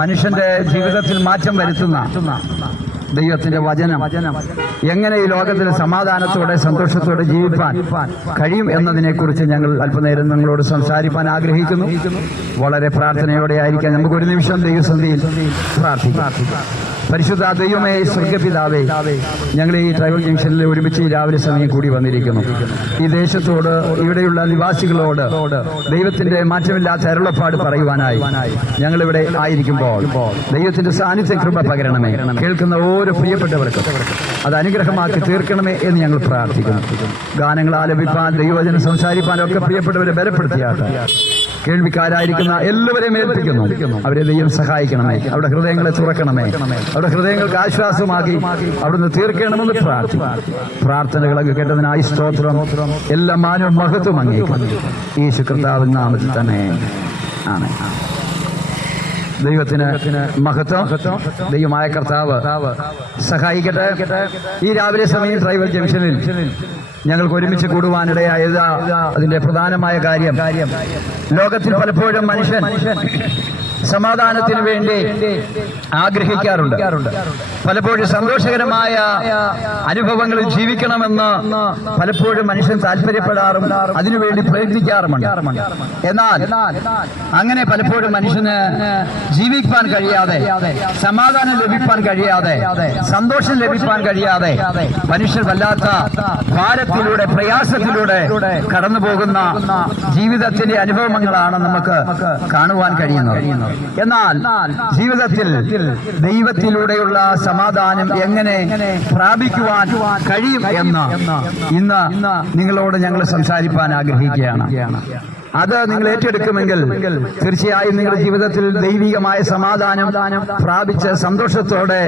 മനുഷ്യന്റെ ജീവിതത്തിൽ മാറ്റം വരുത്തുന്ന ദൈവത്തിന്റെ വചനം എങ്ങനെ ഈ ലോകത്തിൽ സമാധാനത്തോടെ സന്തോഷത്തോടെ ജീവിപ്പാൻ കഴിയും എന്നതിനെക്കുറിച്ച് ഞങ്ങൾ അല്പനേരം നിങ്ങളോട് സംസാരിപ്പാൻ ആഗ്രഹിക്കുന്നു. വളരെ പ്രാർത്ഥനയോടെ ആയിരിക്കാം. നമുക്ക് ഒരു നിമിഷം ദൈവസന്നിധിയിൽ പ്രാർത്ഥിക്കാം. പരിശുദ്ധ ദൈവമേ, സ്വർഗ്ഗപിതാവേ, ഞങ്ങൾ ഈ ട്രൈബൽ ജംഗ്ഷനിൽ ഒരുമിച്ച് ഈ രാവിലെ സമയം കൂടി വന്നിരിക്കുന്നു. ഈ ദേശത്തോട്, ഇവിടെയുള്ള നിവാസികളോട് ദൈവത്തിന്റെ മാറ്റമില്ലാത്ത അരുളപ്പാട് പറയുവാനായി ഞങ്ങളിവിടെ ആയിരിക്കുമ്പോൾ ദൈവത്തിന്റെ സാന്നിധ്യ കൃപ പകരണമേ. കേൾക്കുന്ന ഓരോ പ്രിയപ്പെട്ടവർക്കും അത് അനുഗ്രഹമാക്കി തീർക്കണമേ എന്ന് ഞങ്ങൾ പ്രാർത്ഥിക്കുന്നു. ഗാനങ്ങൾ ആലപിപ്പാൻ, ദൈവവചനം സംസാരിപ്പാനൊക്കെ പ്രിയപ്പെട്ടവരെ ബലപ്പെടുത്തിയാട്ടെ. കേൾവിക്കാരായിരിക്കുന്ന എല്ലാവരെയും ഏൽപ്പിക്കുന്നു. അവരെ ദൈവം സഹായിക്കണമേ. അവരുടെ ഹൃദയങ്ങളെ തുറക്കണമേ. അവരുടെ ഹൃദയങ്ങൾക്ക് ആശ്വാസമാക്കി അവിടുന്ന് തീർക്കണമെന്ന് പ്രാർത്ഥനകളൊക്കെ കേട്ടതിനായി സ്തോത്രം. എല്ലാ മാനവും മഹത്വം അങ്ങേക്കുന്നു യേശു കർത്താവിന്റെ നാമത്തിൽ തന്നെ. ആണ് ദൈവത്തിന് മഹത്വം. ദൈവമായ കർത്താവ് സഹായിക്കട്ടെ. ഈ രാവിലെ സമയം ട്രൈബൽ ജംഗ്ഷനിൽ ഞങ്ങൾക്ക് ഒരുമിച്ച് കൂടുവാനിടയായത് അതിന്റെ പ്രധാനമായ കാര്യം, ലോകത്തിൽ പലപ്പോഴും മനുഷ്യൻ സമാധാനത്തിന് വേണ്ടി ആഗ്രഹിക്കാറുണ്ട്. പലപ്പോഴും സന്തോഷകരമായ അനുഭവങ്ങളിൽ ജീവിക്കണമെന്ന് പലപ്പോഴും മനുഷ്യൻ താല്പര്യപ്പെടാറും അതിനുവേണ്ടി പ്രയത്നിക്കാറുമുണ്ട്. എന്നാൽ അങ്ങനെ പലപ്പോഴും മനുഷ്യന് ജീവിക്കാൻ കഴിയാതെ, സമാധാനം ലഭിക്കാൻ കഴിയാതെ, സന്തോഷം ലഭിക്കാൻ കഴിയാതെ മനുഷ്യർ വല്ലാത്ത ഭാരത്തിലൂടെ, പ്രയാസത്തിലൂടെ കടന്നു പോകുന്ന ജീവിതത്തിന്റെ അനുഭവങ്ങളാണ് നമുക്ക് കാണുവാൻ കഴിയുന്നത്. എന്നാൽ ജീവിതത്തിൽ ദൈവത്തിലൂടെയുള്ള സമാധാനം എങ്ങനെ പ്രാപിക്കുവാൻ കഴിയും എന്ന് ഇന്ന് നിങ്ങളോട് ഞങ്ങൾ സംസാരിക്കാൻ ആഗ്രഹിക്കുകയാണ്. അത് നിങ്ങൾ ഏറ്റെടുക്കുമെങ്കിൽ തീർച്ചയായും നിങ്ങളുടെ ജീവിതത്തിൽ ദൈവികമായ സമാധാനം പ്രാപിച്ച് സന്തോഷത്തോടെ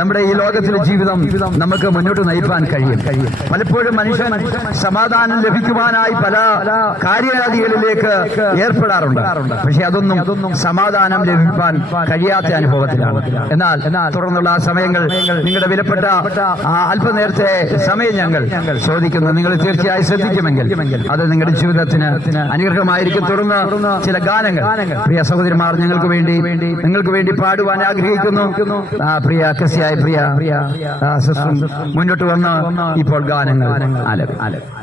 നമ്മുടെ ഈ ലോകത്തിലെ ജീവിതം നമുക്ക് മുന്നോട്ട് നയിക്കാൻ കഴിയും. പലപ്പോഴും മനുഷ്യൻ സമാധാനം ലഭിക്കുവാനായി പല കാര്യാദികളിലേക്ക് ഏർപ്പെടാറുണ്ട്. പക്ഷെ അതൊന്നും സമാധാനം ലഭിക്കാൻ കഴിയാത്ത അനുഭവത്തിലാണ്. എന്നാൽ തുടർന്നുള്ള സമയങ്ങൾ, നിങ്ങളുടെ വിലപ്പെട്ട അല്പനേരത്തെ സമയം ഞങ്ങൾ ചോദിക്കുന്നു. നിങ്ങൾ തീർച്ചയായും ശ്രദ്ധിക്കുമെങ്കിൽ അത് നിങ്ങളുടെ ജീവിതത്തിന് അനുഗ്രഹമായിരിക്കും. തുടർന്ന് ചില ഗാനങ്ങൾ പ്രിയ സഹോദരിമാർ നിങ്ങൾക്ക് വേണ്ടി പാടുവാൻ ആഗ്രഹിക്കുന്നു. പ്രിയ കസിയായ പ്രിയ സിസ്റ്ററും മുന്നോട്ട് വന്ന് ഇപ്പോൾ ഗാനങ്ങൾ ആലപിക്കും.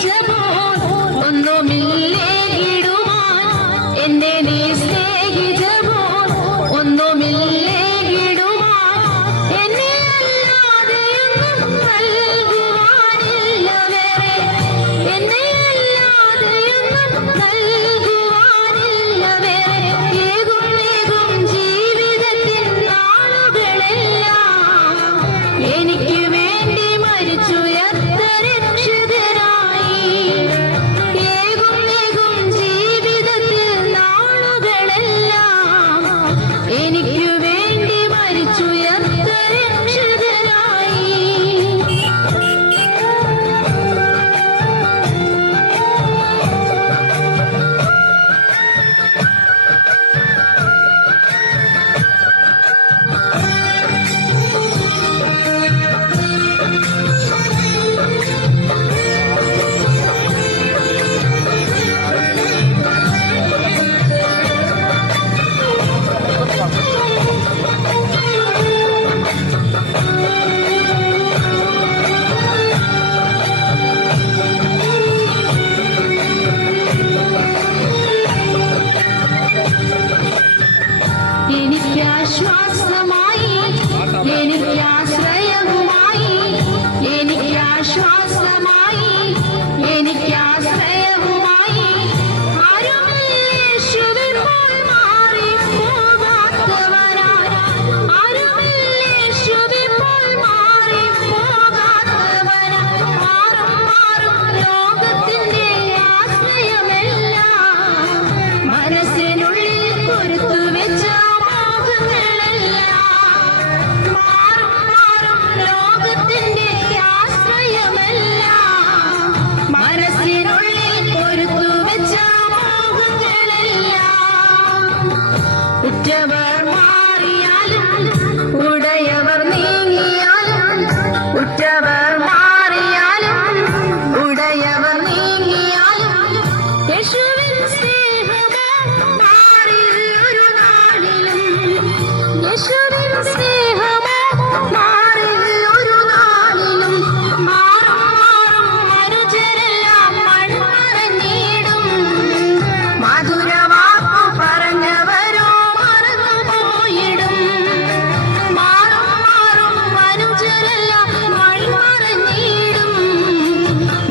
സ്നേഹിച്ചപ്പോൾ ഒന്നുമില്ലേ ഇടുവാൻ, എന്നെ നീ സ്നേഹിച്ചപ്പോൾ ഒന്നുമില്ലേ ഇടുവാൻ, എന്നെ അല്ലാതെയൊന്നും നൽകുവാനില്ല വേറെ, എന്നെ അല്ലാതെയൊന്നും നൽകുവാനില്ല വേറെ. ഏകും ജീവിതത്തിൻ നാളുകളെല്ലാം എനിക്ക് വേണ്ടി മരിച്ചുയർത്ത രക്ഷിതനായി. ഏകും ജീവിതത്തിൽ നാളുകളെല്ലാം എനിക്ക് വേണ്ടി മരിച്ചുയർത്ത രക്ഷിതനായി. എനിക്കാശ്വാസമായി, എനിക്കാശ്രയവുമായി, എനിക്കാശ്വാസമായി, എനിക്കാശ്രയവുമായി ആരുമില്ലേശുവിപ്പോൾ മാറിപ്പോകാത്തവനായി, ആരുമില്ലേശുവിപ്പോൾ മാറിപ്പോകാത്തവനായി. മാറും ലോകത്തിന്റെ ആശ്രയമെല്ലാം മനസ്സിനുള്ളിൽ പൊരുത്തു വെച്ച ലോകത്തിന്റെ ആശ്രയമെല്ലാം മനസ്സിനുള്ളിൽ പൊരുത്തു വെച്ച മോഹങ്ങളെല്ലാം. ഉറ്റവർ മാറിയാലും ഉടയവർ നീങ്ങിയാലും, ഉറ്റവർ മാറിയാലും ഉടയവർ നീങ്ങിയാലും, യേശുവിൻ സ്നേഹമോ മാറിയൊരു നാളിലും, യേശുവിൻ സ്നേഹമോ മാറിയൊരു നാളിലും. മാറും മനുഷ്യരെല്ലാം മൺമറഞ്ഞിടും, മധുരവാക്കു പറഞ്ഞവരോ മറന്നുപോയിടും. മാറും മനുഷ്യരെല്ലാം മൺമറഞ്ഞിടും,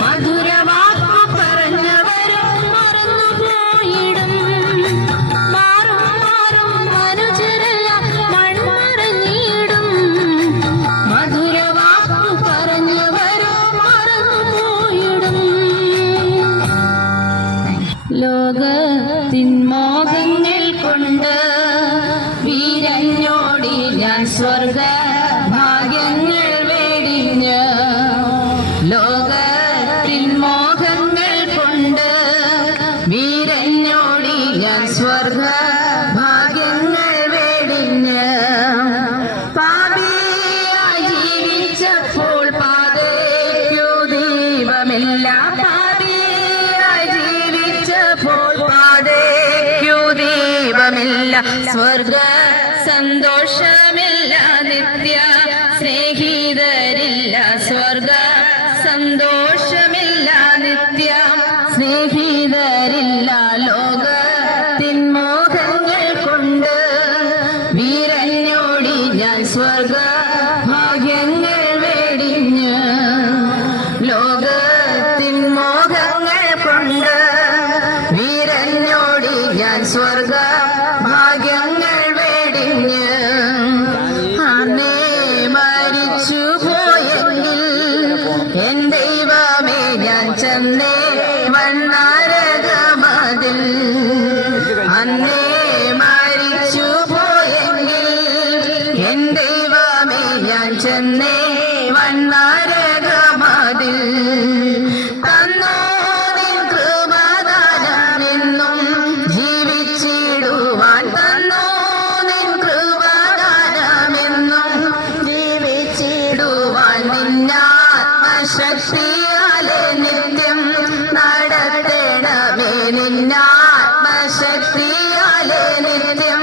മധുരവാക്കു പറഞ്ഞവരോ മറന്നുപോയിടും. മാറും മനുഷ്യരെല്ലാം മൺമറഞ്ഞിടും, മധുരവാക്കു പറഞ്ഞവരോ മറന്നുപോയിടും. ലോകത്തിൻ മോഹങ്ങൾ കൊണ്ട് വീരഞ്ഞോടി ഞാൻ സ്വർഗ ഭാഗ്യങ്ങൾ വെടിഞ്ഞ്. ലോകത്തിൻ മോഹങ്ങൾ കൊണ്ട് വീരഞ്ഞോടി ഞാൻ സ്വർഗ ഭാഗ്യങ്ങൾ വെടിഞ്ഞ്. പാപിയായി ജീവിച്ചപ്പോൾ പാതയ്ക്കു ദീപമില്ല, പാപിയായി ജീവിച്ചപ്പോൾ പാതയ്ക്കു ദീപമില്ല. സ്വർഗ സന്തോഷമില്ല, നിത്യ സ്നേഹിതരില്ല. സ്വർഗ സന്തോഷമില്ല, നിത്യ സ്നേഹിതരില്ല. ലോകത്തിൻ മോഹങ്ങൾ കൊണ്ട് വീരഞ്ഞോടി ഞാൻ സ്വർഗ ഭാഗ്യങ്ങൾ വെടിഞ്ഞ്. ലോകത്തിൻ മോഹങ്ങൾ കൊണ്ട് വീരഞ്ഞോടി ഞാൻ സ്വർഗ ഭാഗ്യങ്ങൾ വെടിഞ്ഞ്. അന്നേ മരിച്ചു പോയെങ്കിൽ എൻ ദൈവമേ ഞാൻ ചെന്നേ വണ്ണാരകമതിൽ. അന്നേ മരിച്ചു പോയെങ്കിൽ എൻ ദൈവമേ ഞാൻ ചെന്നേ വണ്ണാരകമതിൽ. തന്നോ നിൻ കൃപദാനം എന്നും ജീവിച്ചിടുവാൻ, തന്നോ നിൻ കൃപദാനം എന്നും ജീവിച്ചിടുവാൻ. നിന്നാത്മശക്തിയാലെ നിത്യം നടത്തണമേ, നിന്നാത്മശക്തിയാലെ നിത്യം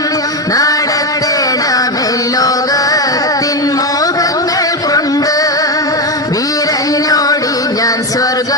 നടത്തണമേ. ലോകത്തിൻ മോഹങ്ങൾ കൊണ്ട് വീരഞ്ഞോടി ഞാൻ സ്വർഗ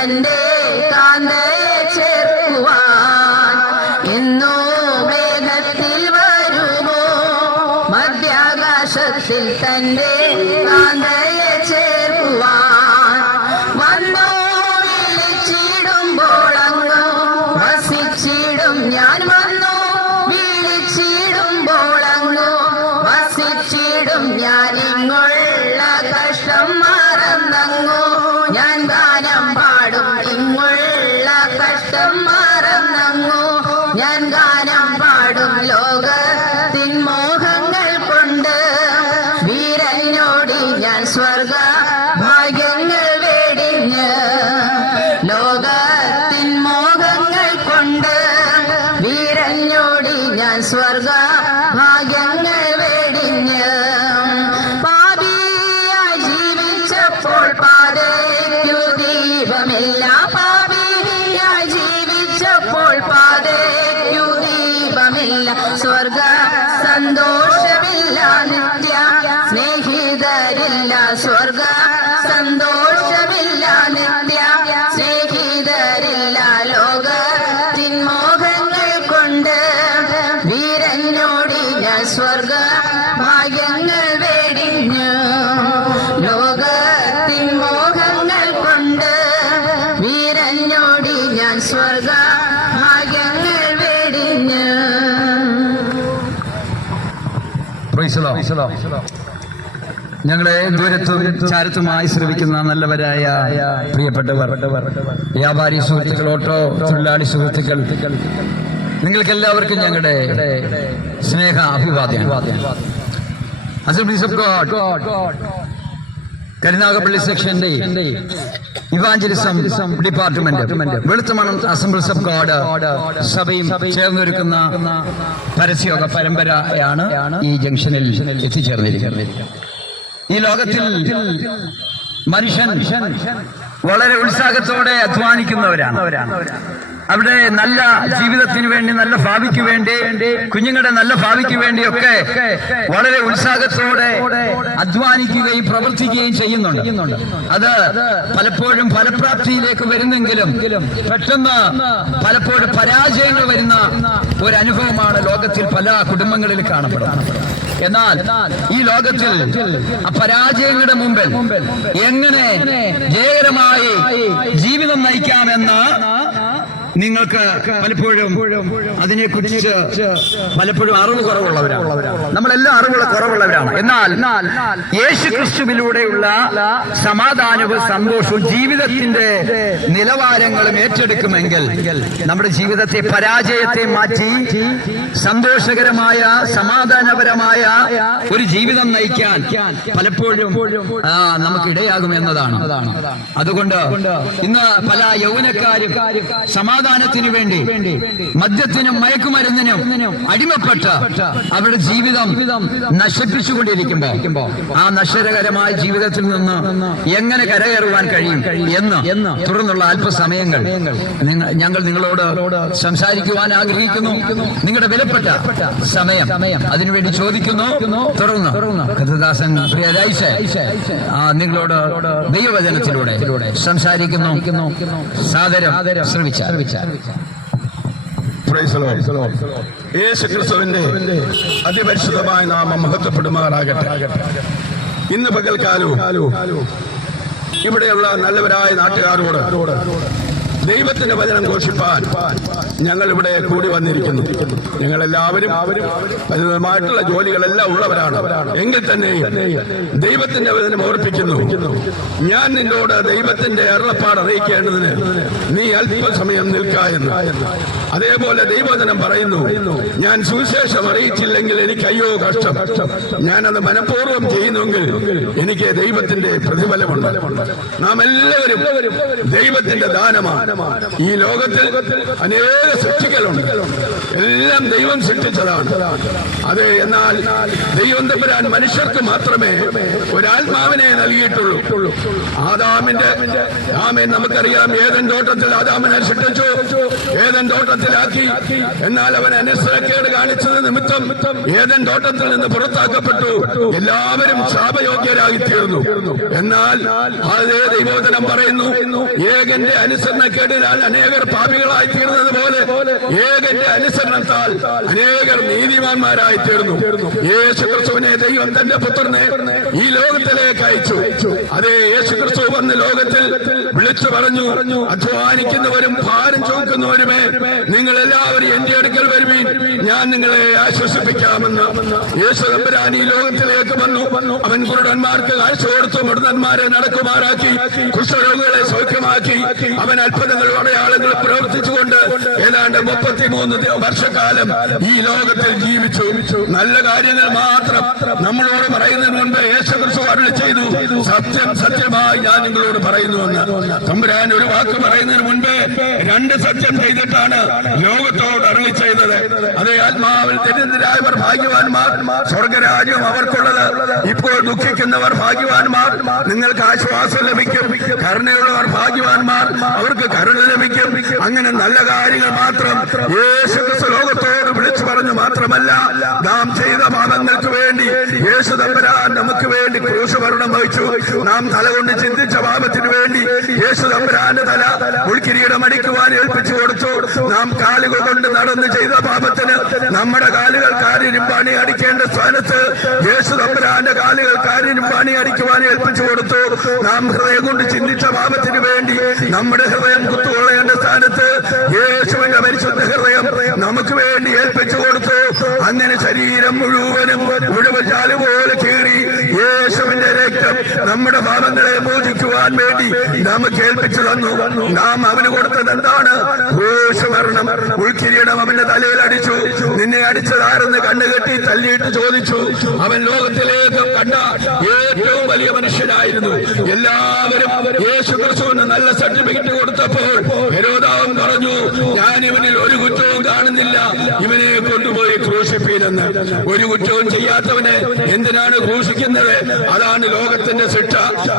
തന്റെ കാന്തയെ ചേർക്കുവാൻ എന്നോ മേഘത്തിൽ വരുമോ മധ്യാകാശത്തിൽ തന്റെ കാന്തയെ ചേർക്കുവാൻ വന്നോ വിളിച്ചിടുമ്പോൾ അങ്ങോ വസിച്ചിടും ഞാൻ വന്നോ വിളിച്ചിടുമ്പോൾ അങ്ങോ വസിച്ചിടും ഞാൻ ഇങ്ങുള്ള കഷ്ടം മറന്നങ്ങോ ഞാൻ ഗാനം പാടും ഇങ്ങുള്ള കഷ്ടം മറന്നങ്ങോ ഞാൻ ഗാനം പാടും ലോകത്തിൻ മോഹങ്ങൾ കൊണ്ട് വീരനോടി ഞാൻ സ്വർഗ ഭാഗ്യങ്ങൾ വേടിഞ്ഞ് ലോകത്തിൻ മോഹങ്ങൾ കൊണ്ട് വീരനോടി ഞാൻ സ്വർഗ ഭാഗ്യങ്ങൾ വേടിഞ്ഞ് പാപിയായി ജീവിച്ചപ്പോൾ പാതയ്ക്കു ദീപമില്ല പാപിയായി ജീവിച്ചപ്പോൾ പാതയ്ക്കു ദീപമില്ല സ്വർഗ സന്തോഷമില്ല നിത്യ സ്നേഹിതരില്ല സ്വർഗ സന്തോഷമില്ല നിത്യ സ്നേഹിതരില്ല ലോകത്തിൻ മോഹങ്ങൾ കൊണ്ട് വീരനോടി ഞാൻ സ്വർഗ ഭാഗ്യങ്ങൾ വേടിഞ്ഞു ലോകത്തിൻ മോഹങ്ങൾ കൊണ്ട് വീരനോടി ഞാൻ സ്വർഗ ഭാഗ്യങ്ങൾ വേടിഞ്ഞു. ഞങ്ങളെ ദൂരത്തും ചാരത്തുമായി ശ്രമിക്കുന്ന നല്ലവരായ പ്രിയപ്പെട്ടവർ, വ്യാപാരി സുഹൃത്തുക്കൾ, ഓട്ടോ തൊഴിലാളി സുഹൃത്തുക്കൾ, നിങ്ങൾക്കെല്ലാവർക്കും ഞങ്ങളുടെ സ്നേഹ അഭിവാദ്യം. അസംബ്ലീസ് ഓഫ് ഗോഡ് കരുനാഗപ്പള്ളി സെക്ഷന്റെ ഇവാഞ്ചലിസം ഡിപ്പാർട്ട്മെന്റ്, വെളുത്തമണം അസംബ്ലീസ് ഓഫ് ഗോഡ് സഭയും ചേർന്നൊരുക്കുന്ന പരസ്യോഗ പരമ്പരയാണ് ഈ ജംഗ്ഷനിൽ എത്തിച്ചേർന്നിരിക്കുന്നത്. ഈ ലോകത്തിൽ മനുഷ്യൻ വളരെ ഉത്സാഹത്തോടെ അധ്വാനിക്കുന്നവരാണ്. അവിടെ നല്ല ജീവിതത്തിന് വേണ്ടി, നല്ല ഭാവിക്ക് വേണ്ടി, കുഞ്ഞുങ്ങളുടെ നല്ല ഭാവിക്ക് വേണ്ടിയൊക്കെ വളരെ ഉത്സാഹത്തോടെ അധ്വാനിക്കുകയും പ്രവർത്തിക്കുകയും ചെയ്യുന്നുണ്ട്. അത് പലപ്പോഴും ഫലപ്രാപ്തിയിലേക്ക് വരുന്നെങ്കിലും പെട്ടെന്ന് പലപ്പോഴും പരാജയങ്ങൾ വരുന്ന ഒരു അനുഭവമാണ് ലോകത്തിൽ പല കുടുംബങ്ങളിൽ കാണപ്പെടുന്നത്. എന്നാൽ ഈ ലോകത്തിൽ ആ പരാജയങ്ങളുടെ മുമ്പിൽ എങ്ങനെ ജയകരമായി ജീവിതം നയിക്കാമെന്ന് നിങ്ങൾക്ക് പലപ്പോഴും അതിനെക്കുറിച്ച് പലപ്പോഴും അറിവ് കുറവുള്ളവരാണ്. നമ്മളെല്ലാം അറിവുള്ള കുറവുള്ളവരാണ്. എന്നാൽ യേശു ക്രിസ്തുവിലൂടെയുള്ള സമാധാനവും സന്തോഷവും ജീവിതത്തിന്റെ നിലവാരങ്ങളും ഏറ്റെടുക്കുമെങ്കിൽ നമ്മുടെ ജീവിതത്തെ, പരാജയത്തെ മാറ്റി സന്തോഷകരമായ സമാധാനപരമായ ഒരു ജീവിതം നയിക്കാൻ പലപ്പോഴും നമുക്കിടയാകും എന്നതാണ്. അതുകൊണ്ട് ഇന്ന് പല യൗവനക്കാരും സമാധാനത്തിന് വേണ്ടി മദ്യത്തിനും മയക്കുമരുന്നിനും അടിമപ്പെട്ട അവരുടെ ജീവിതം നശിപ്പിച്ചുകൊണ്ടിരിക്കുമ്പോ ആ നശ്വരകരമായ ജീവിതത്തിൽ നിന്ന് എങ്ങനെ കരകയറുവാൻ കഴിയും എന്ന് തുടർന്നുള്ള അല്പസമയങ്ങൾ ഞങ്ങൾ നിങ്ങളോട് സംസാരിക്കുവാൻ ആഗ്രഹിക്കുന്നു. നിങ്ങളുടെ വിലപ്പെട്ട സമയം അതിനുവേണ്ടി ചോദിക്കുന്നു. തുടർന്ന് കഥദാസൻ പ്രിയ രൈസ് നിങ്ങളോട് ദൈവവചനത്തിലൂടെ സംസാരിക്കുന്നു. സാദരം ശ്രമിച്ച യേശു ക്രിസ്തുവിന്റെ അതിപരിശുദ്ധമായ നാമം മഹത്വപ്പെടുമാറാകട്ടെ. ഇന്ന് പകൽക്കാലവും ഇവിടെയുള്ള നല്ലവരായ നാട്ടുകാരോട് ദൈവത്തിന്റെ വചനം ഘോഷിപ്പാൻ ഞങ്ങൾ ഇവിടെ കൂടി വന്നിരിക്കുന്നു. ഞങ്ങളെല്ലാവരും പരിമിതമായിട്ടുള്ള ജോലികളെല്ലാം ഉള്ളവരാണ്. എങ്കിൽ തന്നെ ദൈവത്തിന്റെ വചനം ഓർപ്പിക്കുന്നു, ഞാൻ നിന്നോട് ദൈവത്തിന്റെ അരുളപ്പാട് അറിയിക്കേണ്ടതിന് നീ അല്പസമയം നിൽക്കായെന്ന്. അതേപോലെ ദൈവവചനം പറയുന്നു, ഞാൻ സുവിശേഷം അറിയിച്ചില്ലെങ്കിൽ എനിക്ക് അയ്യോ കഷ്ടം. ഞാനത് മനഃപൂർവ്വം ചെയ്യുന്നുവെങ്കിൽ എനിക്ക് ദൈവത്തിന്റെ പ്രതിഫലമുണ്ട്. നാം എല്ലാവരും ദൈവത്തിന്റെ ദാനമാണ്. ഈ ലോകത്തിൽ അനേക സൃഷ്ടികളുണ്ട്, എല്ലാം ദൈവം സൃഷ്ടിച്ചതാണ്. അതെ, എന്നാൽ ദൈവം തമ്പുരാൻ മനുഷ്യർക്ക് മാത്രമേ ഒരാത്മാവിനെ നൽകിയിട്ടുള്ളൂ. ആമേൻ നമുക്കറിയാം, ഏദൻ തോട്ടത്തിൽ ആദാമിനെ സൃഷ്ടിച്ചു, ഏദൻ തോട്ടത്തിലാക്കി. എന്നാൽ അവൻ അനുസരണക്കേട് കാണിച്ചത് നിമിത്തം ഏദൻ തോട്ടത്തിൽ നിന്ന് പുറത്താക്കപ്പെട്ടു. എല്ലാവരും ശാപയോഗ്യരായി തീർന്നു. എന്നാൽ അതേ ദൈവവചനം പറയുന്നു, ഏകന്റെ അനുസരണക്കേടിനാൽ അനേകർ പാപികളായി തീർന്നത് പോലെ ഏകന്റെ അനുസരണത്താൽ അനേകർ നീതിമാന്മാരായി തീർന്നു. യേശുക്രിസ്തുവിനെ ദൈവം തന്റെ പുത്രനെ ഈ ലോകത്തിലേക്ക് അയച്ചു. അതേ, യേശുക്രിസ്തു വന്ന് ലോകത്തിൽ വിളിച്ചു പറഞ്ഞു, അധ്വാനിക്കുന്നവരും ഭാരം ചുമക്കുന്നവരുമേ, നിങ്ങൾ എല്ലാവരും എന്റെ അടുക്കൽ വരുവീൻ, ഞാൻ നിങ്ങളെ ആശ്വസിപ്പിക്കാമെന്ന്. യേശു തമ്പുരാൻ ഈ ലോകത്തിലേക്ക് വന്നു. അവൻ കുരുടന്മാർക്ക് കാഴ്ച കൊടുത്തു, മുടന്തന്മാരെ നടക്കുമാറാക്കി, കുഷ്ഠരോഗികളെ സൗഖ്യമാക്കി. അവൻ അത്ഭുതങ്ങളും അടയാളങ്ങളും പ്രവർത്തിച്ചുകൊണ്ട് ഏതാണ്ട് 33 വർഷക്കാലം ഈ ലോകത്തിൽ ജീവിച്ചു. നല്ല കാര്യങ്ങൾ മാത്രം നമ്മളോട് പറയുന്നതിന് മുൻപ് യേശുക്രിസ്തു അരുളി ചെയ്തു, സത്യം സത്യമായി ഞാൻ നിങ്ങളോട് പറയുന്നുവെന്ന്. തമ്പുരാൻ ഒരു വാക്ക് പറയുന്നതിന് മുൻപേ 2 സത്യം ചെയ്തിട്ടാണ് ലോകത്തോട് അരുളി ചെയ്തത്. അതേ, ആത്മാവിൽ ദരിദ്രരായവർ ഭാഗ്യവാന്മാർ, സ്വർഗരാജ്യം അവർക്കുള്ളത്. ഇപ്പോൾ ദുഃഖിക്കുന്നവർ ഭാഗ്യവാന്മാർ, നിങ്ങൾക്ക് ആശ്വാസം ലഭിക്കും. കരുണയുള്ളവർ ഭാഗ്യവാന്മാർ, അവർക്ക് കരുണ ലഭിക്കും. അങ്ങനെ നല്ല കാര്യങ്ങൾ മാത്രം യേശുക്രിസ്തു ലോകത്തോട് വിളിച്ചു പറഞ്ഞു. മാത്രമല്ല, നാം ചെയ്ത പാപങ്ങൾക്ക് വേണ്ടി യേശു തമ്പുരാൻ നമുക്ക് വേണ്ടി ക്രൂശമരണം വഹിച്ചു. നാം തലകൊണ്ട് ചിന്തിച്ച പാപത്തിന് വേണ്ടി യേശു തമ്പുരാന്റെ തല ഉൾക്കിരീടം അടിക്കുവാൻ ഏൽപ്പിച്ചു കൊടുത്തു. നാം കാലുകൾ കൊണ്ട് നടന്ന് ചെയ്ത പാപത്തിന് നമ്മുടെ കാലുകൾ കാരിരുമ്പാണി അടിക്കേണ്ട സ്ഥാനത്ത് യേശു തമ്പുരാന്റെ കാലുകൾ കാരിരുമ്പാണി അടിക്കുവാൻ ഏൽപ്പിച്ചു കൊടുത്തു. നാം ഹൃദയം കൊണ്ട് ചിന്തിച്ച പാപത്തിന് വേണ്ടി നമ്മുടെ ഹൃദയം കുത്തുകൊള്ളേണ്ട സ്ഥാനത്ത് യേശുവിന്റെ പരിശുദ്ധ ഹൃദയം നമുക്ക് വേണ്ടി ഏൽപ്പിച്ചു കൊടുത്തു. അങ്ങനെ ശരീരം മുഴുവനും മുഴുവൻ പോലെ കീറി യേശുവിന്റെ രക്തം നമ്മുടെ പാപങ്ങളെ മോചിക്കുവാൻ വേണ്ടി നമുക്ക് ഏൽപ്പിച്ചു തന്നു. നാം അവന് കൊടുത്തത് എന്താണ്? ക്രൂശമരണം. ഉൾക്കിരീടം അവന്റെ തലയിൽ അടിച്ചു. നിന്നെ അടിച്ചതാരെന്ന് കണ്ണുകെട്ടി തല്ലിയിട്ട് ചോദിച്ചു. അവൻ ലോകത്തിലേക്ക് കണ്ട ഏറ്റവും വലിയ മനുഷ്യനായിരുന്നു. എല്ലാവരും യേശുക്രിസ്തുവിന് നല്ല സർട്ടിഫിക്കറ്റ് കൊടുത്തപ്പോൾ ഹെരോദാവൻ പറഞ്ഞു, ഞാൻ ഇവനിൽ ഒരു കുറ്റവും കാണുന്നില്ല, ഇവനെ കൊണ്ടുപോയി ക്രൂശിപ്പീനെന്ന്. ഒരു കുറ്റവും ചെയ്യാത്തവനെ എന്തിനാണ് ക്രൂശിക്കുന്നത്? അതാണ് ലോകത്തിന്റെ ശിക്ഷ.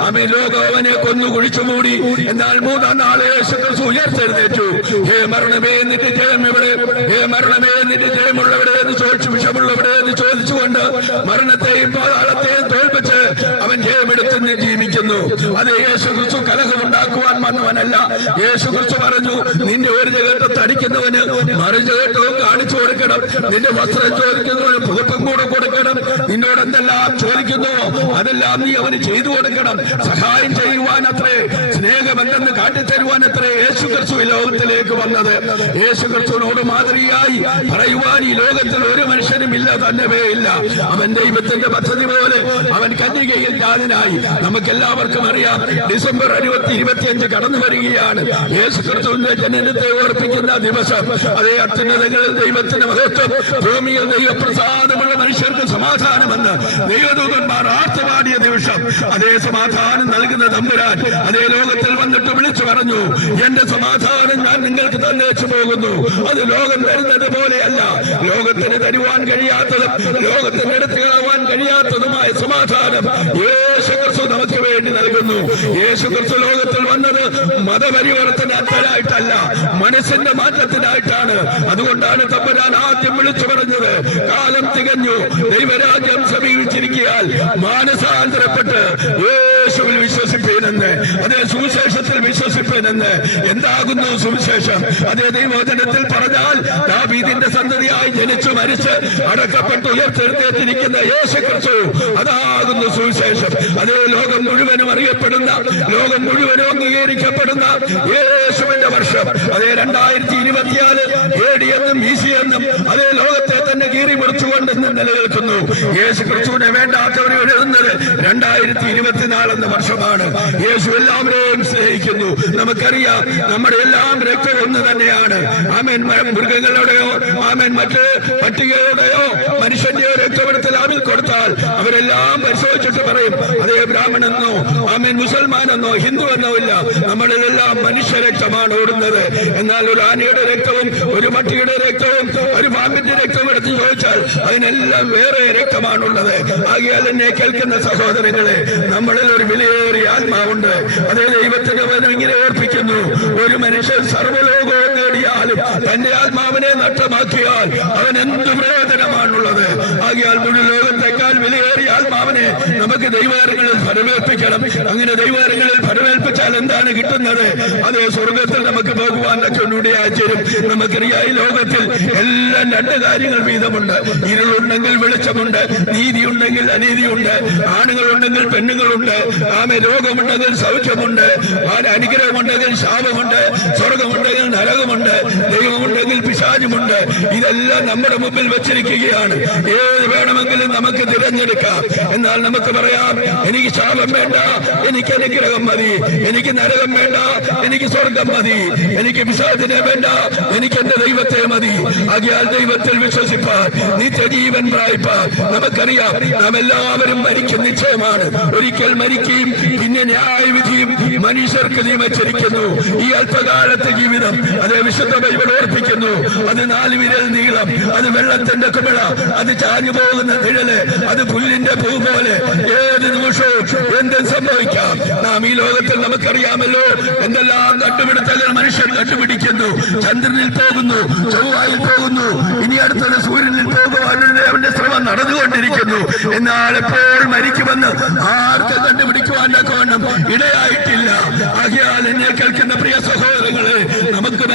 അവൻ ലോകം അവനെ കൊന്നു കുഴിച്ചു മൂടി. എന്നാൽ 3-ാം നാളെ യേശുക്രിസ്തു ഉയർത്തെഴുന്നേറ്റു. ഹേ മരണമേ, നിന്റെ ജയം എവിടെ? ഹേ മരണമേ, നിന്റെ ജയമുള്ളവിടെ എന്ന് ചോദിച്ചു, വിഷമുള്ളവിടെ എന്ന് ചോദിച്ചുകൊണ്ട് മരണത്തെയും പാതാളത്തെയും തോൽപ്പിച്ച് അവൻ ജയമെടുത്ത് ജീവിക്കുന്നു. അത് യേശുക്രിസ്തു കലഹമുണ്ടാക്കുവാൻ വന്നവനല്ല. യേശുക്രിസ്തു പറഞ്ഞു, നിന്റെ ഒരു ജഗത്ത് അടിക്കുന്നവന് മറു ജഗത്തവും കാണിച്ചു കൊടുക്കണം. നിന്റെ വസ്ത്രം ചോദിക്കുന്നവന് പുതുപ്പം കൂടെ കൊടുക്കണം. നിന്നോട് എന്തെല്ലാം ചോദിക്കുന്നു അതെല്ലാം നീ അവന് ചെയ്തു കൊടുക്കണം. സഹായം ചെയ്യുവാനത്രേ, സ്നേഹമെന്തെന്ന് കാട്ടിത്തരുവാനത്രേ യേശുക്രിസ്തു ഈ ലോകത്തിലേക്ക് വന്നത്. യേശുക്രിസ്തുവിനോട് മാതൃകയായി പറയുവാൻ ഈ ലോകത്തിൽ ഒരു മനുഷ്യനും ഇല്ല, തന്നവേ ഇല്ല. അവൻ ദൈവത്തിന്റെ പദ്ധതി പോലെ അവൻ കന്യകയിൽ ജാതനായി. നമുക്കെല്ലാവർക്കും അറിയാം, ഡിസംബർ 25 കടന്നു വരികയാണ്. യേശുക്രിസ്തുവിന്റെ ജനനത്തെ ഓർപ്പിക്കുന്ന ദിവസം. അതേ, അത്യുന്നതങ്ങളിൽ ദൈവത്തിന്റെ മഹത്വം, ഭൂമിയിൽ ദൈവപ്രസാദമുള്ള മനുഷ്യർക്ക് സമാധാനമെന്ന് ദൈവദൂതന്മാർ ആർത്തുപാടിയ ദിവസം. അതേ, സമാധാനം നൽകുന്ന തമ്പുരാൻ അതേ ലോകത്തിൽ വന്നിട്ട് വിളിച്ചു പറഞ്ഞു, എന്റെ സമാധാനം ഞാൻ നിങ്ങൾക്ക് തന്നേച്ചു പോകുന്നു. അത് ലോകം തരുന്നത് പോലെയല്ല. ലോകത്തിന് തരുവാൻ കഴിയാത്തതും ലോകത്തിന് എടുത്തു കളവാൻ കഴിയാത്തതുമായ സമാധാനം യേശുക്രിസ്തു നമുക്ക് വേണ്ടി നൽകുന്നു. യേശുക്രിസ്തു ലോകത്തിൽ വന്നത് മതപരിവർത്തനത്തിനായിട്ടല്ല, മനസ്സിന്റെ മാറ്റത്തിനായിട്ടാണ്. അതുകൊണ്ടാണ് തമ്പുരാൻ ആദ്യം വിളിച്ചു പറഞ്ഞത്, കാലം തികഞ്ഞു, ദൈവരാജ്യം സമീപിച്ചിരിക്കാൻ മാനസാന്തരപ്പെട്ട് യേശുവിൽ വിശ്വസിപ്പേനെന്ന്. അതേ, സുവിശേഷത്തിൽ വിശ്വസിപ്പേനെന്ന്. എന്താകുന്നു സുവിശേഷം? അതേ, ദൈവവചനത്തിൽ പറഞ്ഞാൽ ദാവീദിന്റെ സന്തതിയായി ജനിച്ചു മരിച്ച് അടക്കപ്പെട്ട് ഉയർത്തെഴുന്നേറ്റിരിക്കുന്ന യേശുക്രിസ്തു, അതാകുന്നു സുവിശേഷം. അതേ, ലോകം മുഴുവനും അറിയപ്പെടുന്ന, ലോകം മുഴുവനും അംഗീകരിക്കപ്പെടുന്ന യേശുവിന്റെ വർഷം. അതേ, 2024 AD എന്നും BC എന്നും അതേ ലോകത്തെ തന്നെ കീറി മുറിച്ചുകൊണ്ട് നിലനിൽക്കുന്നു. യേശുക്രിസ്തുവിനെ വേണ്ടാത്തവർ എഴുതുന്നത് 2024 എന്ന വർഷമാണ്. യേശു എല്ലാവരെയും സ്നേഹിക്കുന്നു. നമുക്കറിയാം, നമ്മുടെ എല്ലാം രക്തം ഒന്ന് തന്നെയാണ്. ആമേൻ. മൃഗങ്ങളുടെയോ ആമേൻ മറ്റ് പട്ടികയുടെയോ മനുഷ്യന്റെ രക്തമെടുത്ത് ലാബിൽ കൊടുത്താൽ അവരെല്ലാം പരിശോധിച്ചിട്ട് പറയും അതേ ബ്രാഹ്മണെന്നോ ആമേൻ മുസൽമാനെന്നോ ഹിന്ദു എന്നോ ഇല്ല, നമ്മളിലെല്ലാം മനുഷ്യരക്തമാണ് ഓടുന്നത്. എന്നാൽ ഒരു ആനയുടെ രക്തവും ഒരു മട്ടിയുടെ രക്തവും ഒരു പാമ്പിന്റെ രക്തവും എടുത്ത് ചോദിച്ചാൽ അതിനെല്ലാം വേറെ രക്തമാണുള്ളത്. ആകയാൽ എന്നെ കേൾക്കുന്ന സഹോദരങ്ങളെ, നമ്മളിൽ ഒരു വിലയേറിയ ആത്മാവുണ്ട്. അതേ ദൈവത്തിന്റെ വചനം ഇങ്ങനെ ഓർപ്പിക്കുന്നു, ഒരു മനുഷ്യൻ സർവ്വലോകവും നേടിയാലും തന്റെ ആത്മാവിനെ നഷ്ടമാക്കിയാൽ അവൻ എന്ത് പ്രയോജനമാണുള്ളത്? ആകയാൽ മുഴുവൻ ലോകത്തെക്കാൾ വിലയേറിയ ആത്മാവിനെ നമുക്ക് ദൈവകരങ്ങളിൽ ഫലമേൽപ്പിക്കണം. അങ്ങനെ ദൈവകരങ്ങളിൽ ഫലമേൽപ്പിച്ചാൽ എന്താണ് കിട്ടുന്നത്? അതേ സ്വർഗത്തിൽ നമുക്ക് പോകുവാൻ ഒന്നുകൂടിയാച്ചേരും. നമുക്കറിയാം ഈ ലോകത്തിൽ എല്ലാം രണ്ട് കാര്യങ്ങൾ വീതമുണ്ട്. ഇരുളുണ്ടെങ്കിൽ വെളിച്ചമുണ്ട്, നീതിയുണ്ടെങ്കിൽ അനീതിയുണ്ട്, ആണുങ്ങളുണ്ടെങ്കിൽ പെണ്ണുങ്ങളുണ്ട്, രോഗമുണ്ടെങ്കിൽ സൗഖ്യമുണ്ട്, അനുഗ്രഹമുണ്ടെങ്കിൽ ശാപമുണ്ട്, സ്വർഗമുണ്ടെങ്കിൽ നരകമുണ്ട്, ദൈവമുണ്ടെങ്കിൽ പിശാചുമുണ്ട്. ഇതെല്ലാം നമ്മുടെ മുമ്പിൽ വെച്ചിരിക്കുകയാണ്. ഏത് വേണമെങ്കിലും നമുക്ക് തിരഞ്ഞെടുക്കാം. എന്നാൽ നമുക്ക് പറയാം, എനിക്ക് ശാപം വേണ്ട, എനിക്ക് അനുഗ്രഹം മതി, എനിക്ക് നരകം വേണ്ട, എനിക്ക് സ്വർഗം മതി, എനിക്ക് പിശാചിനെ വേണ്ട, എനിക്ക് എന്റെ ദൈവത്തെ മതി. ആകയാൽ ദൈവത്തിൽ വിശ്വസിപ്പാൻ, നിത്യജീവൻ പ്രാപിപ്പാൻ നമുക്കറിയാം, നാം എല്ലാവരും മരിക്കും നിശ്ചയമാണ്. ഒരിക്കൽ മരിക്കുകയും പിന്നെ ന്യായവിധിയും മനുഷ്യർക്ക് നിയമിച്ചിരിക്കുന്നു. ഈ അല്പകാലത്തെ ജീവിതം അത് വിശുദ്ധ ബൈബിൾ ഓർപ്പിക്കുന്നു. അത് 4 വിരൽ നീളം, അത് വെള്ളത്തിന്റെ കുമിള, അത് ചാഞ്ഞു പോകുന്ന നിഴല്, അത് പുല്ലിന്റെ പൂ പോലെ. ഏത് നിമിഷവും എന്തും സംഭവിക്കാം. നാം ഈ ലോകത്തിൽ നമുക്കറിയാമല്ലോ എന്തെല്ലാം കണ്ടുപിടുത്തങ്ങൾ മനുഷ്യൻ കണ്ടുപിടിക്കുന്നു. ചന്ദ്രനിൽ പോകുന്നു, ചൊവ്വായിൽ പോകുന്നു, ഇനി അടുത്തത് സൂര്യനിൽ പോകുവാനുള്ള അവന്റെ ശ്രമം നടന്നുകൊണ്ടിരിക്കുന്നു. എന്നാൽ എപ്പോൾ മരിക്കുമെന്ന് ആർക്കും കണ്ടുപിടിക്കുവാൻ തക്കവണ്ണം ഇടയായിട്ടില്ല. ആകയാൽ എന്നെ കേൾക്കുന്ന പ്രിയ സഹോദരങ്ങളെ, നമുക്ക്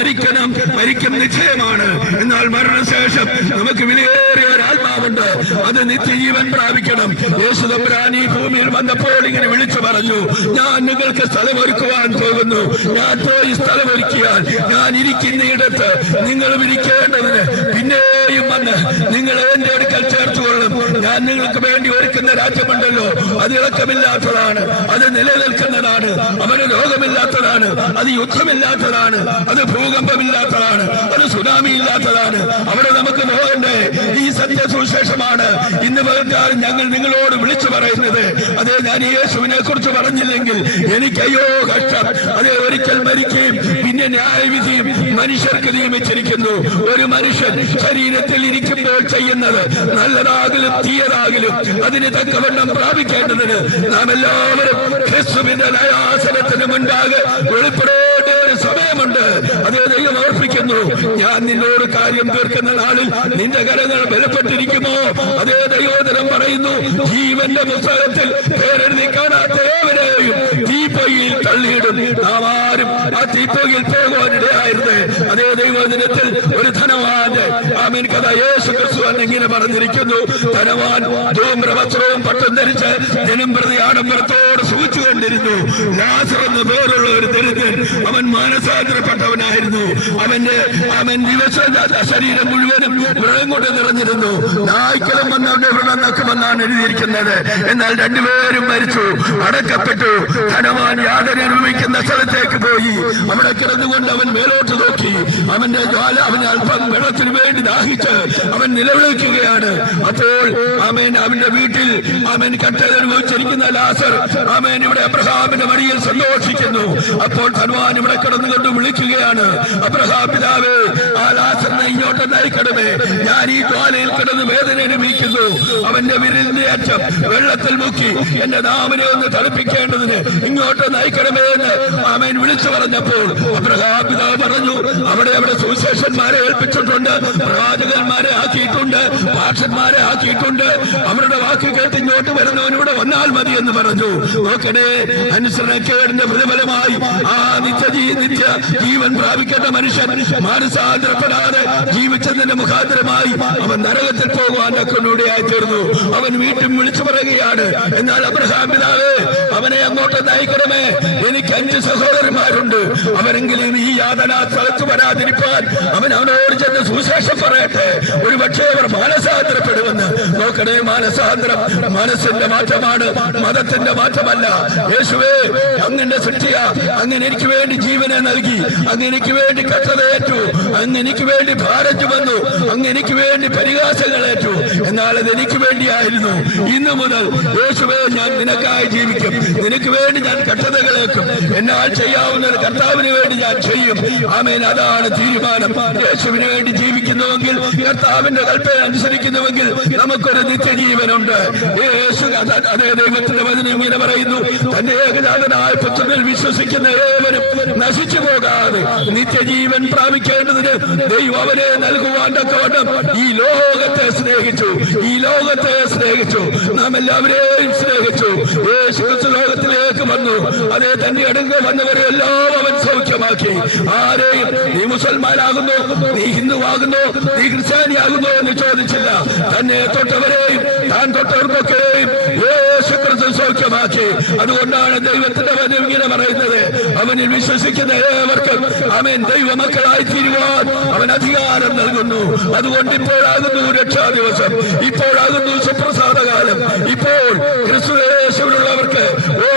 മരിക്കും നിശ്ചയമാണ്. എന്നാൽ മരണശേഷം നമുക്ക് വിലയേറിയ ഒരു ആത്മാവുണ്ട്, അത് നിത്യജീവൻ പ്രാപിക്കണം. യേശു തമ്പുരാൻ ഈ ഭൂമിയിൽ വന്നപ്പോൾ ഇങ്ങനെ വിളിച്ചു പറഞ്ഞു, ഞാൻ നിങ്ങൾക്ക് സ്ഥലമൊരുക്കുവാൻ പോകുന്നു. ഞാൻ പോയി സ്ഥലമൊരുക്കിയാൽ ഞാൻ ഇരിക്കുന്നിടത്ത് നിങ്ങളും ഇരിക്കേണ്ടതിന് പിന്നെയും വന്ന് നിങ്ങൾ എന്റെ അടുക്കൽ ചേർത്തുകൊള്ളും. ഞാൻ നിങ്ങൾക്ക് വേണ്ടി ഒരുക്കുന്ന രാജ്യമുണ്ടല്ലോ, അത് ഇളക്കമില്ലാത്തതാണ്, അത് നിലനിൽക്കുന്നതാണ്, അവന് രോഗമില്ലാത്തതാണ്, അത് യുദ്ധമില്ലാത്തതാണ്, അത് ഭൂകമ്പമില്ലാത്തതാണ്, അത് സുനാമി ഇല്ലാത്തതാണ്. അവിടെ നമുക്ക് പോകണ്ടേ? ഈ സത്യസുവിശേഷമാണ് ഇന്ന് പകൽക്കാലം ഞങ്ങൾ നിങ്ങളോട് വിളിച്ചു പറയുന്നത്. അതേ, ഞാൻ യേശുവിനെ കുറിച്ച് പറഞ്ഞില്ലെങ്കിൽ എനിക്ക് അയ്യോ കഷ്ടം. അതേ, ഒരിക്കൽ മരിക്കുകയും പിന്നെ ന്യായവിധിയും മനുഷ്യർക്ക് നിയമിച്ചിരിക്കുന്നു. ഒരു മനുഷ്യൻ ശരീരത്തിൽ ഇരിക്കുമ്പോൾ ചെയ്യുന്നത് നല്ലതാകിലും തീയതാകിലും അതിന് തക്കവണ്ണം പ്രാപിക്കേണ്ടതിന് നാം എല്ലാവരും ക്രിസ്തുവിന്റെ ന്യായാസനത്തിന് മുൻപാകെ വെളിപ്പെടേണ്ട ഒരു സമയമുണ്ട്. അതേ, ദൈവം ഓർപ്പിക്കുന്നു, ഞാൻ നിന്നോട് കാര്യം തീർക്കുന്ന നാളിൽ നിന്റെ കരങ്ങൾ ബലപ്പെട്ടിരിക്കുമോ? അതേ, ദൈവോദരം പറയുന്നു, ജീവന്റെ പുസ്തകത്തിൽ പേരെഴുതി കാണാത്ത ഏവരെയും തീപ്പൊയ്യിൽ തള്ളിയിടും. നാം ആരും ആ തീപ്പൊയ്യിൽ പോകുവാനിടയായിരുന്നു. അതേ, ദൈവദിനത്തിൽ ഒരു ധനവാന്റെ ആമീൻ കഥ യേശു ക്രിസ്തു എന്നിങ്ങനെ പറഞ്ഞിരിക്കുന്നു. ധനവാൻ ധൂമ്രവസ്ത്രവും പട്ടും ധരിച്ച് ദിനം പ്രതി ആഡംബരത്തോട് സൂചിച്ചുകൊണ്ടിരുന്നു. ലാസർ എന്ന പേരുള്ള ഒരു ദരിദ്രൻ, അവൻ മാനസാന്തരപ്പെട്ടവനായിരുന്നു. അവൻ ദിവസം ശരീരം മുഴുവനും വ്രണം കൊണ്ട് നിറഞ്ഞിരുന്നു. നായ്ക്കളും വന്ന് അവന്റെ വ്രണം നക്കുമെന്നാണ് എഴുതിയിരിക്കുന്നത്. എന്നാൽ രണ്ടുപേരും മരിച്ചു, അടക്കപ്പെട്ടു. ധനവാൻ യാതന അനുഭവിക്കുന്ന സ്ഥലത്തേക്ക് പോയി. അവിടെ കിടന്നുകൊണ്ട് അവൻ മേലോട്ട് നോക്കി. അവന്റെ ജ്വാല അവന് അല്പം വെള്ളത്തിന് വേണ്ടി ദാഹിച്ച് അവൻ നിലവിളിക്കുകയാണ്. അപ്പോൾ അവന്റെ വീട്ടിൽ കട്ടൽ അനുഭവിച്ചിരിക്കുന്ന ലാസർ ഇവിടെ അബ്രഹാമിന്റെ മടിയിൽ സന്തോഷിക്കുന്നു. അപ്പോൾ ധനവാൻ ഇവിടെ കിടന്നുകൊണ്ട് വിളിക്കുകയാണ്, അബ്രഹാം പിതാവേ, ആ ലാസറിനെ ഇങ്ങോട്ട് നയിക്കണമേ. ഞാൻ ഈ ജ്വാലയിൽ കിടന്ന് വേദന അനുഭവിക്കുന്നു. അവന്റെ വിരലിന്റെ അറ്റം വെള്ളത്തിൽ മുക്കി എന്റെ നാവിനെ ഒന്ന് തണുപ്പിക്കേണ്ടതിന് ഇങ്ങോട്ട് നയിക്കണമേ എന്ന് അവൻ വിളിച്ചു പറഞ്ഞപ്പോൾ അബ്രഹാം പിതാവ് പറഞ്ഞു, അവിടെ സുവിശേഷന്മാരെ ഏൽപ്പിച്ചിട്ടുണ്ട്, പ്രവാചകന്മാരെ ആക്കിയിട്ടുണ്ട്, ഭാഷന്മാരെ ആക്കിയിട്ടുണ്ട്. അവരുടെ വാക്ക് കേട്ട് ഇങ്ങോട്ട് വരുന്നവനിവിടെ വന്നാൽ മതി എന്ന് പറഞ്ഞു. നോക്കണേ, അനുസരണക്കേടിന്റെ പ്രതിഫലമായി ആ നിത്യ ജീവൻ പ്രാപിക്കേണ്ട മനുഷ്യൻ മാനസാന്തരപ്പെടാതെ ജീവിച്ചതിന്റെ മുഖാന്തരമായി അവൻ നരകത്തിൽ പോകുവാൻ കൊണ്ടിടയായി തീർന്നു. അവൻ വീട്ടിൽ വിളിച്ചു പറയുകയാണ്, എന്നാൽ അബ്രഹാം പിതാവേ, അവനെ അങ്ങോട്ട് നയിക്കണമേ. എനിക്ക് 5 സഹോദരന്മാരുണ്ട്, അവരെങ്കിലും ഈ യാതനാ സ്ഥലത്ത് വരാതിരിപ്പാൻ അവനോട് ചെന്ന് സുവിശേഷം പറയട്ടെ. ഒരു പക്ഷേ അവർ മാനസാന്തരപ്പെടുമെന്ന്. നോക്കണേ, മാനസാന്തരം മനസ്സിന്റെ മാറ്റമാണ്, മതത്തിന്റെ മാറ്റമല്ല. യേശുവേ, അങ്ങന്റെ സൃഷ്ടിയ, അങ്ങനെ എനിക്ക് വേണ്ടി ജീവനെ നൽകി, അങ്ങ് എനിക്ക് വേണ്ടി കഷ്ടതയേറ്റു, അങ്ങ് എനിക്ക് വേണ്ടി ഭാരം ചുമന്നു, അങ്ങ് എനിക്ക് വേണ്ടി പരിഹാസങ്ങളേറ്റു. എന്നാൽ അത് എനിക്ക് വേണ്ടിയായിരുന്നു. ഇന്നു മുതൽ യേശുവേ ഞാൻ നിനക്കായി ജീവിക്കും, നിനക്ക് വേണ്ടി ഞാൻ കഷ്ടതകളേക്കും, എന്നാൽ ചെയ്യാവുന്നത് കർത്താവിന് വേണ്ടി ഞാൻ ചെയ്യും. ആമേൻ. അതാണ് തീരുമാനം. യേശുവിന് വേണ്ടി ജീവിക്കുന്നുവെങ്കിൽ, കർത്താവിന്റെ കൽപ്പന അനുസരിക്കുന്നുവെങ്കിൽ നമുക്കൊരു നിത്യജീവനുണ്ട്. യേശു അതേ ദൈവത്തിന്റെ വചനം ഇങ്ങനെ പറയുന്നു, തന്റെ ഏകജാതനായ പുത്രനിൽ വിശ്വസിക്കുന്ന ഏവരും നശിച്ചു പോകാതെ നിത്യജീവൻ പ്രാപിക്കേണ്ടതിന് ദൈവം അവനെ നൽകുവാൻ തക്കവണ്ണം ഈ ലോകത്തെ സ്നേഹിച്ചു. ഈ ലോകത്തെ സ്നേഹിച്ചു. നാം എല്ലാവരെയും സ്നേഹിച്ചു. യേശു ക്രിസ്തു ലോകത്തിലേക്ക് വന്നു. അതേ തന്റെ അടുത്ത് വന്നവരെല്ലാം അവൻ സൗഖ്യമാക്കി. ആരെയും നീ മുസൽമാനാകുന്നു, നീ ഹിന്ദുവാകുന്നു, നീ ക്രിസ്ത്യാനിയാകുന്നു എന്ന് ചോദിച്ചില്ല. തന്നെ തൊട്ടവരെയും താൻ തൊട്ടവർക്കൊക്കെയും യേശു ക്രിസ്തു സൗഖ്യമാക്കി. അതുകൊണ്ടാണ് ദൈവത്തിന്റെ വചനം ഇങ്ങനെ പറയുന്നത്, അവനിൽ വിശ്വസിക്കുന്ന ഏവർക്കും അവൻ ദൈവമക്കളായി തീരുവാൻ അവൻ അധികാരം നൽകുന്നു. അതുകൊണ്ട് ഇപ്പോഴാകുന്നു രക്ഷാ ദിവസം, ഇപ്പോഴാകുന്നു സുപ്രസാദകാലം. ഇപ്പോൾ ക്രിസ്തുയേശുവിനുള്ളവർക്ക്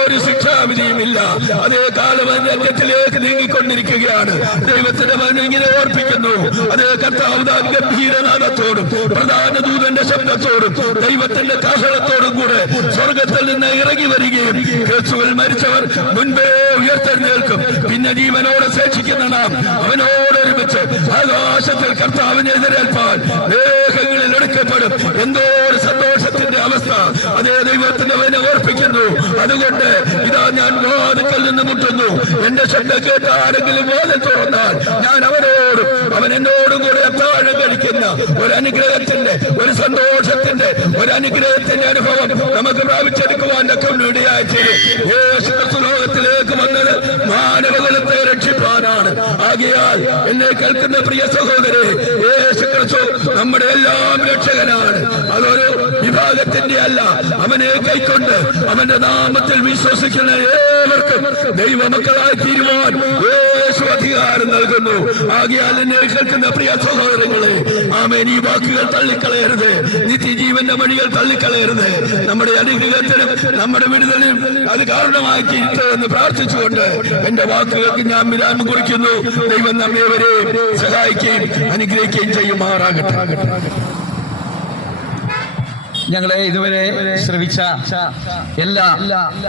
ഒരു ശിക്ഷാവിധിയുമില്ല. അതേ കാലം അന്ത്യത്തിലേക്ക് നീങ്ങിക്കൊണ്ടിരിക്കുകയാണ്. ദൈവത്തിന്റെ വചനം ഇങ്ങനെ ഓർപ്പിക്കുന്നു. അതേ കർത്താവ് ഗംഭീരനാദത്തോടും പ്രധാന ദൂതന്റെ ശബ്ദത്തോടും ദൈവത്തിന്റെ കാഹളത്തോടും കൂടെ സ്വർഗത്തിൽ നിന്ന് ഇറങ്ങി വരികയും ക്രിസ്തുവിൽ മരിച്ചവർ മുൻപേ ഉയർത്തെഴുന്നേൽക്കും. പിന്നെ ജീവനോടെ ശേഷിക്കുന്ന നാം അവനോടൊരുമിച്ച് ആകാശത്തിൽ കർത്താവിനെ എതിരേൽപ്പാൻ മേഘങ്ങളിൽ എടുക്കപ്പെടും. എന്തോ ഒരു സന്തോഷത്തിന്റെ അവസ്ഥ അതേ ദൈവത്തിന്റെ അവനെ ഓർപ്പിക്കുന്നു. അതുകൊണ്ട് ഇതാ ഞാൻ വാതിൽക്കൽ നിന്ന് മുട്ടുന്നു. എന്റെ ശബ്ദം കേട്ട് ആരെങ്കിലും വാതിൽ തുറന്നാൽ ഞാൻ അവനോടും അവൻ എന്നോടും കൂടെ അത്താഴം കഴിക്കുന്ന ഒരു അനുഗ്രഹത്തിന്റെ, ഒരു സന്തോഷത്തിന്റെ, ഒരു അനുഗ്രഹത്തിന്റെ അനുഭവം നമുക്ക് പ്രാപിച്ചെടുക്കുവാൻ ഇടയായി ചെയ്തു. യേശു ക്രിസ്തു ലോകത്തിലേക്ക് വന്നത് മാനവകുലത്തെ രക്ഷിപ്പാനാണ്. ആകയാൽ എന്നെ കേൾക്കുന്ന പ്രിയ സഹോദരേ, യേശു ക്രിസ്തു നമ്മുടെ എല്ലാം രക്ഷകനാണ്. അതൊരു വിഭാഗത്തിന്റെ അല്ല. അവനെ കൈക്കൊണ്ട് അവന്റെ നാമത്തിൽ വിശ്വസിക്കുന്ന ഏവർക്കും ദൈവമക്കളായി തീരുവാൻ യേശു അധികാരം നൽകുന്നു. ആകയാൽ എന്നെ കേൾക്കുന്ന പ്രിയ സഹോദരങ്ങളെ, ആമേൻ, ഈ വാക്കുകൾ തള്ളിക്കളയരുത്. നിത്യജീവന്റെ വഴികൾ തള്ളിക്കളയരുത്. നമ്മുടെ അനുഗ്രഹത്തിനും നമ്മുടെ വിടുതലും അത് കാരണമായി തീരുമെന്ന് പ്രാർത്ഥിച്ചുകൊണ്ട് എന്റെ വാക്കുകൾക്ക് ഞാൻ വിരാമം കുറിക്കുന്നു. ദൈവം നമ്മേവരെ സഹായിക്കുകയും അനുഗ്രഹിക്കുകയും ചെയ്യുമാറാകട്ടെ. ഞങ്ങളെ ഇതുവരെ ശ്രവിച്ച എല്ലാ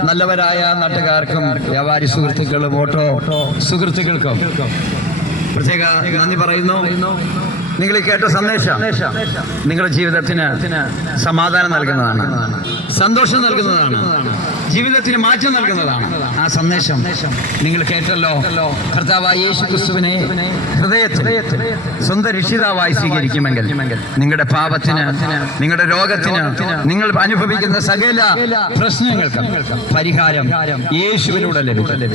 നല്ലവരായ നാട്ടുകാർക്കും, വ്യാപാരി സുഹൃത്തുക്കളും, ഓട്ടോ സുഹൃത്തുക്കൾക്കും പ്രത്യേക നന്ദി പറയുന്നു. നിങ്ങൾ ഈ കേട്ട സന്ദേശം നിങ്ങളുടെ ജീവിതത്തിന് സമാധാനം നൽകുന്നതാണ്, സന്തോഷം നൽകുന്നതാണ്, ജീവിതത്തിന് മാറ്റം നൽകുന്നതാണ്. ആ സന്ദേശം നിങ്ങൾ കേട്ടല്ലോ. കർത്താവായ യേശു ക്രിസ്തുവിനെ ഹൃദയത്തിൽ സ്വന്തം രക്ഷിതാവായി സ്വീകരിക്കുമെങ്കിൽ നിങ്ങളുടെ പാപത്തിന്, നിങ്ങളുടെ രോഗത്തിന്, നിങ്ങൾ അനുഭവിക്കുന്ന സകല പ്രശ്നങ്ങൾക്കും പരിഹാരം യേശുവിലൂടെ ലഭിക്കും.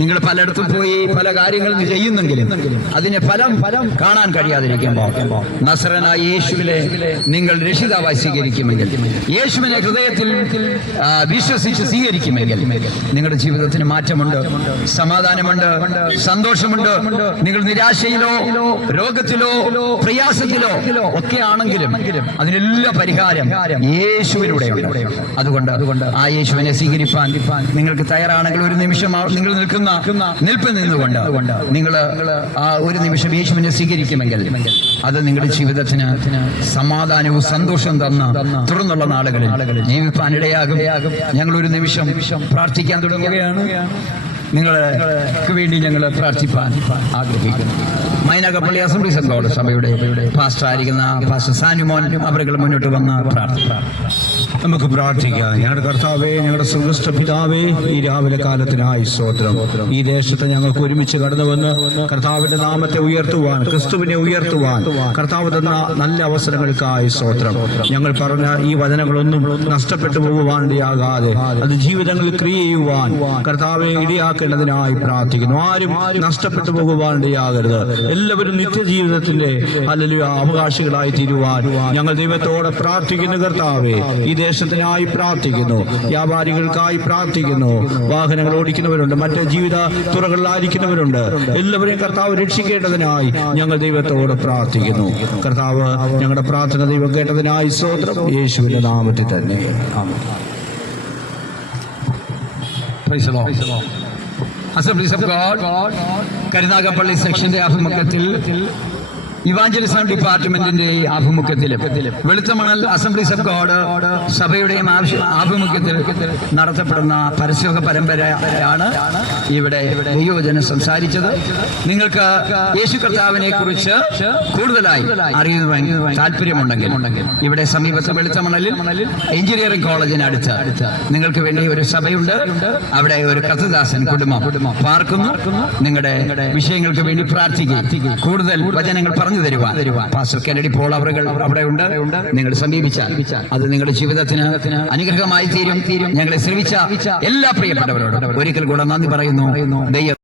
നിങ്ങൾ പലയിടത്തും പോയി പല കാര്യങ്ങളും ചെയ്യുന്നെങ്കിലും അതിന് ഫലം കാണാൻ കഴിയാതിരിക്കുമ്പോൾ നസറനായ യേശുവിനെ നിങ്ങൾ രക്ഷിതാവായി സ്വീകരിക്കുമെങ്കിൽ, യേശുവിനെ ഹൃദയത്തിൽ വിശ്വസിച്ച് സ്വീകരിക്കുമെങ്കിൽ നിങ്ങളുടെ ജീവിതത്തിന് മാറ്റമുണ്ട്, സമാധാനമുണ്ട്, സന്തോഷമുണ്ട്. നിങ്ങൾ നിരാശയിലോ രോഗത്തിലോ പ്രയാസത്തിലോ ഒക്കെ ആണെങ്കിലും അതിനെല്ലാം പരിഹാരം യേശുവിലൂടെയുണ്ട്. അതുകൊണ്ട് ആ യേശുവിനെ സ്വീകരിപ്പാൻ നിങ്ങൾക്ക് തയ്യാറാണെങ്കിൽ ഒരു നിമിഷം നിങ്ങൾ നിൽക്കുന്ന നിൽപ്പിൽ നിന്നുകൊണ്ട് നിങ്ങൾ ആ ഒരു നിമിഷം യേശുവിനെ സ്വീകരിക്കുമെങ്കിൽ അത് നിങ്ങളുടെ ജീവിതത്തിന് സമാധാനവും സന്തോഷവും തന്ന തുടർന്നുള്ള നാളുകളിൽ ജീവിപ്പാൻ ഇടയാകും. ഞങ്ങൾ ഒരു നിമിഷം പ്രാർത്ഥിക്കാൻ തുടങ്ങുകയാണ്. നിങ്ങൾക്ക് വേണ്ടി ഞങ്ങൾ പ്രാർത്ഥിപ്പാൻ ആഗ്രഹിക്കുന്നു. മൈനാഗപ്പള്ളി അസംബ്ലീസ് ഓഫ് ഗോഡ് സഭയുടെ പാസ്റ്റർ ആയിരിക്കുന്ന പാസ്റ്റർ സാനുമോൻ അവരുകൾ മുന്നോട്ട് വന്ന് പ്രാർത്ഥിക്കാം. നമുക്ക് പ്രാർത്ഥിക്കാം. ഞങ്ങളുടെ കർത്താവേ, ഞങ്ങളുടെ സുഹൃഷ്ട പിതാവേ, ഈ രാവിലെ കാലത്തിനായി സ്തോത്രം. ഈ ദേശത്ത് ഞങ്ങൾക്ക് ഒരുമിച്ച് കടന്നു വന്ന് കർത്താവിന്റെ നാമത്തെ ഉയർത്തുവാൻ, ക്രിസ്തുവിനെ ഉയർത്തുവാൻ കർത്താവ് തന്ന നല്ല അവസരങ്ങൾക്കായി സ്തോത്രം. ഞങ്ങൾ പറഞ്ഞ ഈ വചനങ്ങളൊന്നും നഷ്ടപ്പെട്ടു പോകുവാണ്ടിയാകാതെ അത് ജീവിതങ്ങളിൽ ക്രിയ ചെയ്യുവാൻ കർത്താവെ ഇടയാക്കേണ്ടതിനായി പ്രാർത്ഥിക്കുന്നു. ആരും നഷ്ടപ്പെട്ടു പോകുവാണ്ടിയാകരുത്. എല്ലാവരും നിത്യജീവിതത്തിന്റെ ഹല്ലേലൂയ അവകാശികളായി തീരുവാൻ ഞങ്ങൾ ദൈവത്തോടെ പ്രാർത്ഥിക്കുന്നു. കർത്താവെ, ഈ ദേശത്തിനായി പ്രാർത്ഥിക്കുന്നു, വ്യാപാരികൾക്കായി പ്രാർത്ഥിക്കുന്നു, വാഹനങ്ങൾ ഓടിക്കുന്നവരുണ്ട്, മറ്റ് ജീവിത തുറകളിലായിരിക്കുന്നവരുണ്ട്. എല്ലാവരെയും കർത്താവ് രക്ഷിക്കേണ്ടതിനായി ഞങ്ങൾ ദൈവത്തോട് പ്രാർത്ഥിക്കുന്നു. കർത്താവ് ഞങ്ങളുടെ പ്രാർത്ഥന ദൈവം കേട്ടതിനായി സ്തോത്രം. യേശുവിന്റെ നാമത്തിൽ തന്നെ ആമേൻ. അസംബ്ലീസ് ഓഫ് ഗോഡ് കരുനാഗപ്പള്ളി സെക്ഷന്റെ ആഭിമുഖ്യത്തിൽ ഇവാഞ്ചലിസം ഡിപ്പാർട്ട്മെന്റിന്റെ ആഭിമുഖ്യത്തിലും വെളുത്തമണൽ അസംബ്ലീസ് ഓഫ് ഗോഡ് സഭയുടെയും ആഭിമുഖ്യത്തിൽ നടത്തപ്പെടുന്ന പരസ്യോഗ പരമ്പരയാണ് ഇവിടെ ദൈവവചനം സംസാരിച്ചത്. നിങ്ങൾക്ക് യേശു കർത്താവിനെ കുറിച്ച് കൂടുതലായി അറിയുവാൻ താല്പര്യമുണ്ടെങ്കിൽ ഇവിടെ സമീപത്ത് വെളുത്തമണലിൽ എഞ്ചിനീയറിംഗ് കോളേജിനടുത്ത് നിങ്ങൾക്ക് വേണ്ടി ഒരു സഭയുണ്ട്. അവിടെ ഒരു കർത്തദാസൻ കുടുംബം പാർക്കുന്നു. നിങ്ങളുടെ വിഷയങ്ങൾക്ക് വേണ്ടി പ്രാർത്ഥിക്കുക. കൂടുതൽ വചനങ്ങൾ പറഞ്ഞു തരുവാൻ പാസ്റ്റർ കെന്നഡി പോൾ അവറുകൾ അവിടെ ഉണ്ട്. നിങ്ങൾ സമീപിച്ചാൽ അത് നിങ്ങളുടെ ജീവിതത്തിന് അനുഗ്രഹമായി തീരും. ഞങ്ങളെ ശ്രമിച്ച എല്ലാ പ്രിയപ്പെട്ടവരോടും ഒരിക്കൽ കൂടെ നന്ദി പറയുന്നു. ദൈവം